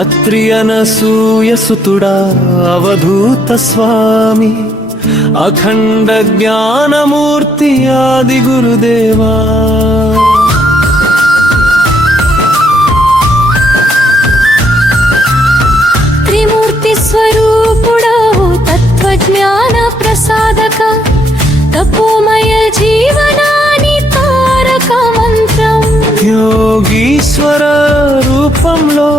అత్రియనసూయసుతుడా అవధూత స్వామి, అఖండ జ్ఞానమూర్తి ఆది గురుదేవా. త్రిమూర్తి స్వరూపుడా తత్వజ్ఞాన ప్రసాదక, తపోమయ జీవనాని తారక మంత్రం. యోగీశ్వర రూపంలో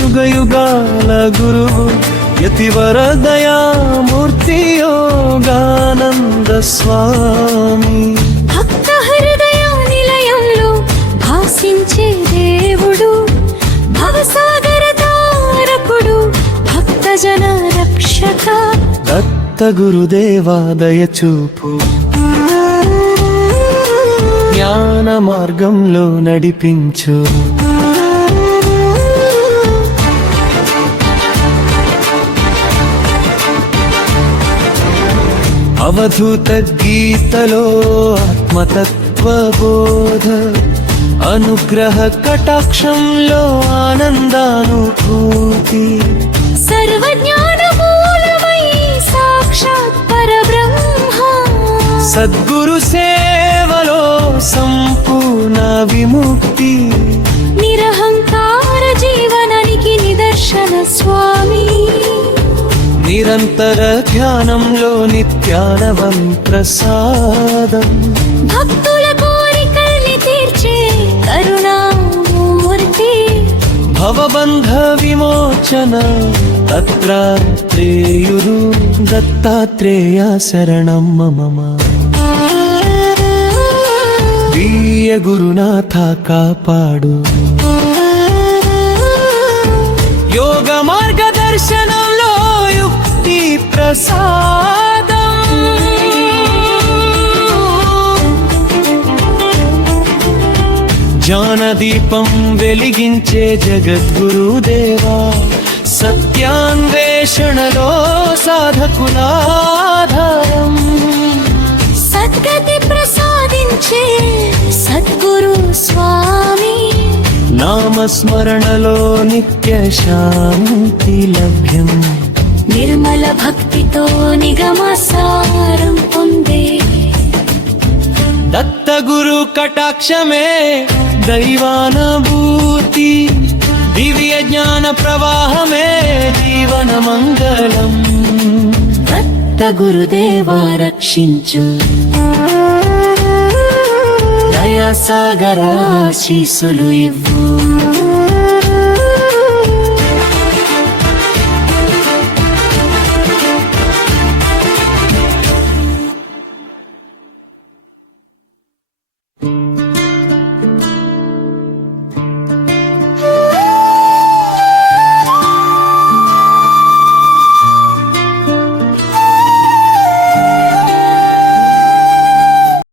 యుగ యుగాల గురువు, యతివర దయామూర్తి యోగానంద స్వామి. భక్త హృదయ నిలయంలో భాసించే దేవుడు, భవసాగర తారకుడు, భక్తజన రక్షక. దత్త గురుదేవా దయచూపు, జ్ఞాన మార్గంలో నడిపించు. అవధూత గీతలో ఆత్మతత్వ బోధ, అనుగ్రహ కటాక్షంలో ఆనందానుభూతి. సర్వజ్ఞాన మూలమై సాక్షాత్ పరబ్రహ్మ, సద్గురు సేవలో సంపూర్ణ విముక్తి. నిరహంకార జీవనానికి నిదర్శన స్వామి. నిరంతర ధ్యానంలో నిత్యానవం ప్రసాదం. భక్తుల కోరికల్ని తీర్చే కరుణామూర్తి. భవబంధ విమోచన దత్తాత్రేయుడు, దత్తాత్రేయ శరణం మమ. ప్రియ గురునాథ కాపాడు, యోగ మార్గదర్శనంలో యుక్తి ప్రసాదం. జ్ఞానదీపం వెలిగించే జగద్గురుదేవా, సత్యాన్వేషణలో సాధకులాధారం. సద్గతి ప్రసాదించే సద్గురు స్వామి. నామస్మరణలో నిత్య శాంతి లభ్యం. నిర్మల భక్తితో నిగమసారం పొందే దత్త గురు కటాక్షమే దైవానుభూతి. దివ్య జ్ఞాన ప్రవాహమే జీవన మంగళం. దత్త గురుదేవా రక్షించు, దయాసాగర ఆశీస్సులు ఇవ్వు.